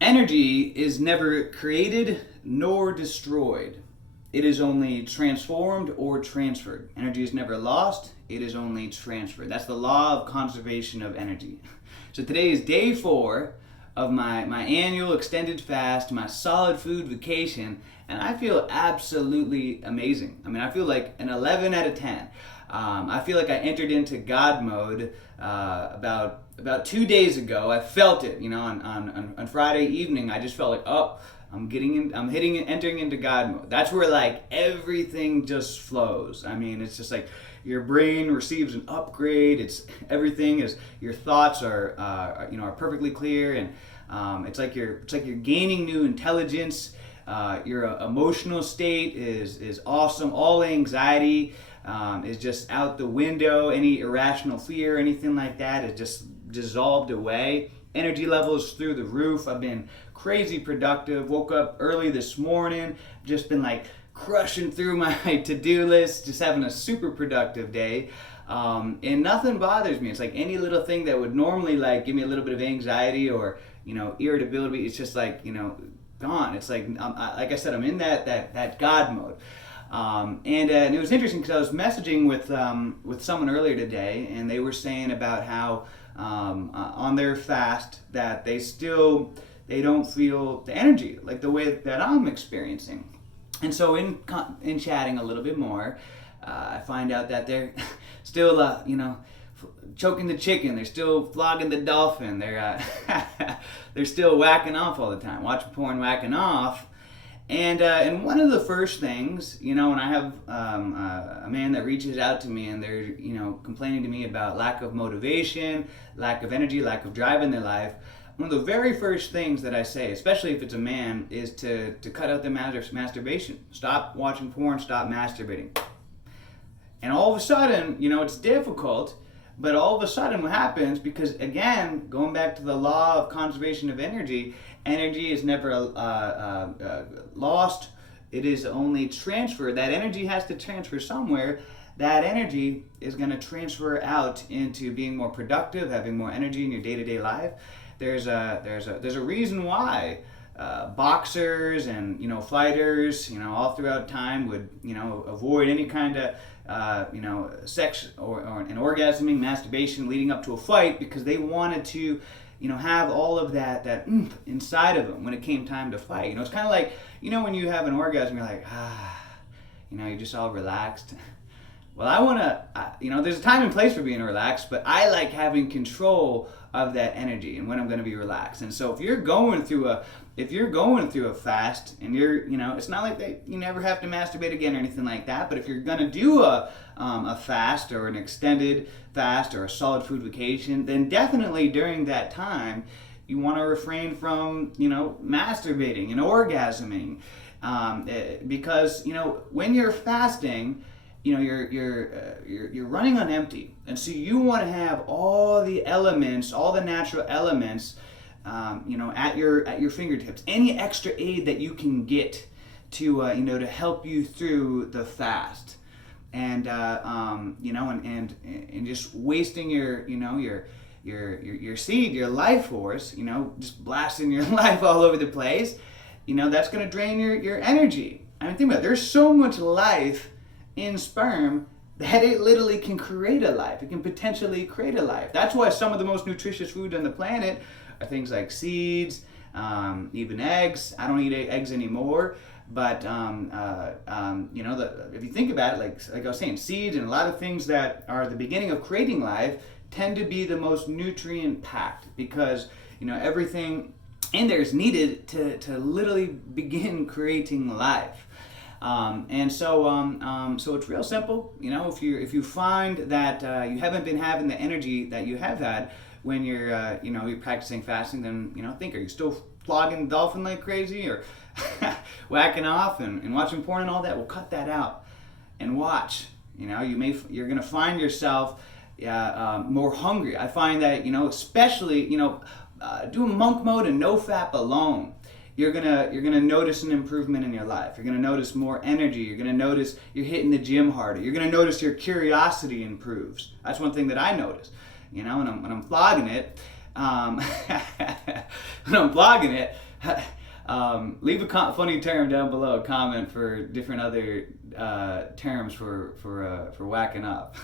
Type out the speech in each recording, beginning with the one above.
Energy is never created nor destroyed. It is only transformed or transferred. Energy is never lost, it is only transferred. That's the law of conservation of energy. So today is day 4 of my annual extended fast, my solid food vacation, and I feel absolutely amazing. I mean, I feel like an 11 out of 10. I feel like I entered into God mode about 2 days ago. I felt it, on Friday evening. I just felt like, oh, entering into God mode. That's where like everything just flows. I mean, it's just like your brain receives an upgrade. It's everything is your thoughts are perfectly clear, and it's like you're gaining new intelligence. Your emotional state is awesome. All anxiety is just out the window. Any irrational fear, anything like that, is just dissolved away. Energy levels through the roof. I've been crazy productive. Woke up early this morning. Just been like crushing through my to-do list. Just having a super productive day. And nothing bothers me. It's like any little thing that would normally like give me a little bit of anxiety or irritability. It's just like gone. It's like like I said, I'm in that God mode. And it was interesting because I was messaging with someone earlier today, and they were saying about how on their fast that they don't feel the energy like the way that I'm experiencing. And so in chatting a little bit more, I find out that they're still choking the chicken. They're still flogging the dolphin. They're still whacking off all the time, watching porn, whacking off. And one of the first things, when I have a man that reaches out to me and they're complaining to me about lack of motivation, lack of energy, lack of drive in their life, one of the very first things that I say, especially if it's a man, is to cut out the masturbation. Stop watching porn, stop masturbating. And all of a sudden, it's difficult, but all of a sudden what happens, because again, going back to the law of conservation of energy, energy is never lost, it is only transferred. That energy has to transfer somewhere. That energy is going to transfer out into being more productive, having more energy in your day-to-day life. There's a reason why boxers and fighters all throughout time would avoid any kind of sex or an orgasming, masturbation leading up to a fight, because they wanted to have all of that oomph inside of them when it came time to fight. It's kind of like when you have an orgasm, you're like you're just all relaxed. Well, I want to, there's a time and place for being relaxed, but I like having control of that energy and when I'm going to be relaxed. And so if you're going through a fast and you're, it's not like you never have to masturbate again or anything like that, but if you're going to do a fast or an extended fast or a solid food vacation, then definitely during that time, you want to refrain from, masturbating and orgasming. Because, when you're fasting, you're running on empty, and so you want to have all the elements, all the natural elements, at your fingertips. Any extra aid that you can get to help you through the fast, and just wasting your seed, your life force, just blasting your life all over the place, that's going to drain your energy. I mean, think about it. There's so much life in sperm that it literally can create a life. It can potentially create a life. That's why some of the most nutritious foods on the planet are things like seeds, even eggs. I don't eat eggs anymore, but if you think about it, like I was saying, seeds and a lot of things that are the beginning of creating life tend to be the most nutrient packed, because everything in there is needed to literally begin creating life. So it's real simple. If you find that you haven't been having the energy that you have had when you're practicing fasting, then think, are you still flogging the dolphin like crazy, or whacking off and watching porn and all that? Well, cut that out and watch. You're gonna find yourself more hungry. I find that especially doing monk mode and no fap alone, you're gonna notice an improvement in your life. You're gonna notice more energy. You're gonna notice you're hitting the gym harder. You're gonna notice your curiosity improves. That's one thing that I notice. When I'm flogging it, Leave a funny term down below. Comment for different other terms for whacking up,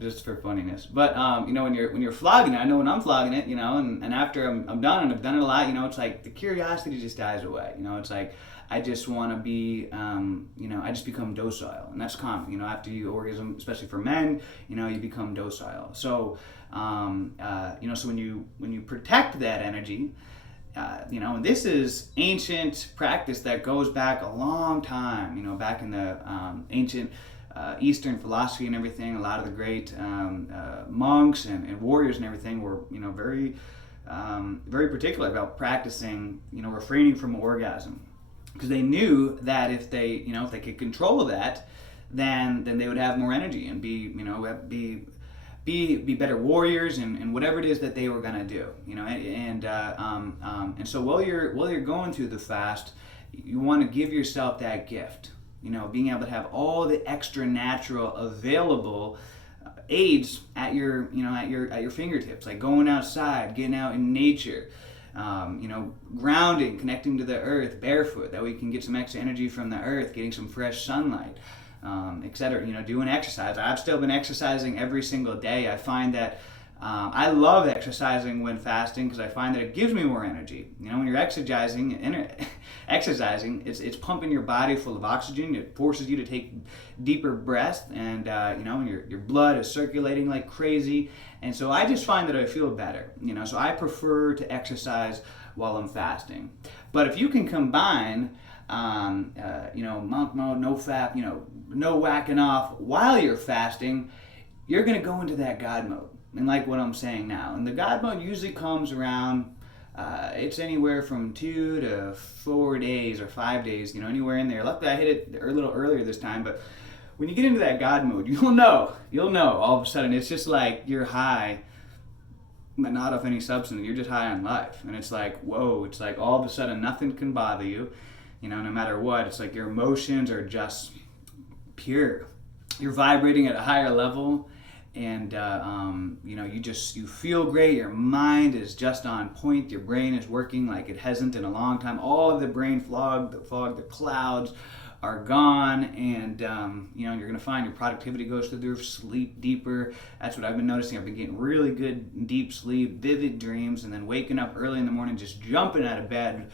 just for funniness. But you know, when you're flogging it, I know when I'm flogging it, you know, and after I'm done and I've done it a lot, you know, it's like the curiosity just dies away. You know, it's like I just want to be, you know, I just become docile, and that's common. You know, after you orgasm, especially for men, you know, you become docile. So, you know, so when you protect that energy. You know, and this is ancient practice that goes back a long time, you know, back in the ancient Eastern philosophy and everything. A lot of the great monks and warriors and everything were, you know, very particular about practicing, you know, refraining from orgasm, because they knew that if they, you know, if they could control that, then they would have more energy and be, you know, be better warriors and whatever it is that they were gonna do, you know, and so while you're going through the fast, you want to give yourself that gift, you know, being able to have all the extra natural available aids at your, you know, at your fingertips, like going outside, getting out in nature, you know, grounding, connecting to the earth barefoot, that we can get some extra energy from the earth, getting some fresh sunlight. Etc. You know, doing exercise. I've still been exercising every single day. I find that I love exercising when fasting because I find that it gives me more energy. You know, when you're exercising, it's pumping your body full of oxygen. It forces you to take deeper breaths, and you know, your blood is circulating like crazy. And so I just find that I feel better. You know, so I prefer to exercise while I'm fasting. But if you can combine you know, monk mode, no fap, you know, no whacking off while you're fasting, you're going to go into that God mode. And like what I'm saying now. And the God mode usually comes around, it's anywhere from 2 to 4 days or 5 days, you know, anywhere in there. Luckily I hit it a little earlier this time, but when you get into that God mode, you'll know all of a sudden. It's just like you're high, but not off any substance. You're just high on life. And it's like, whoa, it's like all of a sudden nothing can bother you. You know, no matter what, it's like your emotions are just pure. You're vibrating at a higher level, and you know, you feel great. Your mind is just on point. Your brain is working like it hasn't in a long time. All of the brain fog, the clouds are gone, and you know, you're gonna find your productivity goes through the roof. Sleep deeper. That's what I've been noticing. I've been getting really good deep sleep, vivid dreams, and then waking up early in the morning, just jumping out of bed.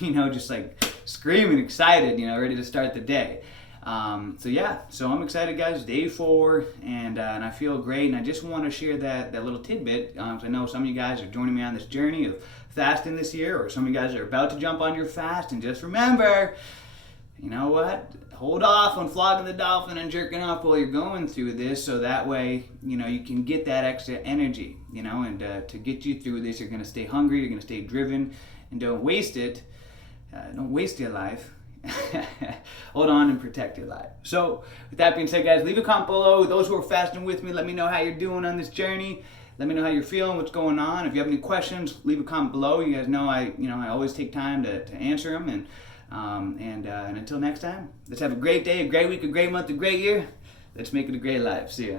You know, just like screaming, excited, you know, ready to start the day. So yeah, so I'm excited, guys. Day 4, and I feel great. And I just want to share that little tidbit, because I know some of you guys are joining me on this journey of fasting this year, or some of you guys are about to jump on your fast. And just remember, you know what? Hold off on flogging the dolphin and jerking off while you're going through this, so that way, you know, you can get that extra energy, you know, and to get you through this, you're going to stay hungry, you're going to stay driven. And don't waste it. Don't waste your life. Hold on and protect your life. So, with that being said, guys, leave a comment below. Those who are fasting with me, let me know how you're doing on this journey. Let me know how you're feeling, what's going on. If you have any questions, leave a comment below. You guys know I always take time to answer them. And until next time, let's have a great day, a great week, a great month, a great year. Let's make it a great life. See ya.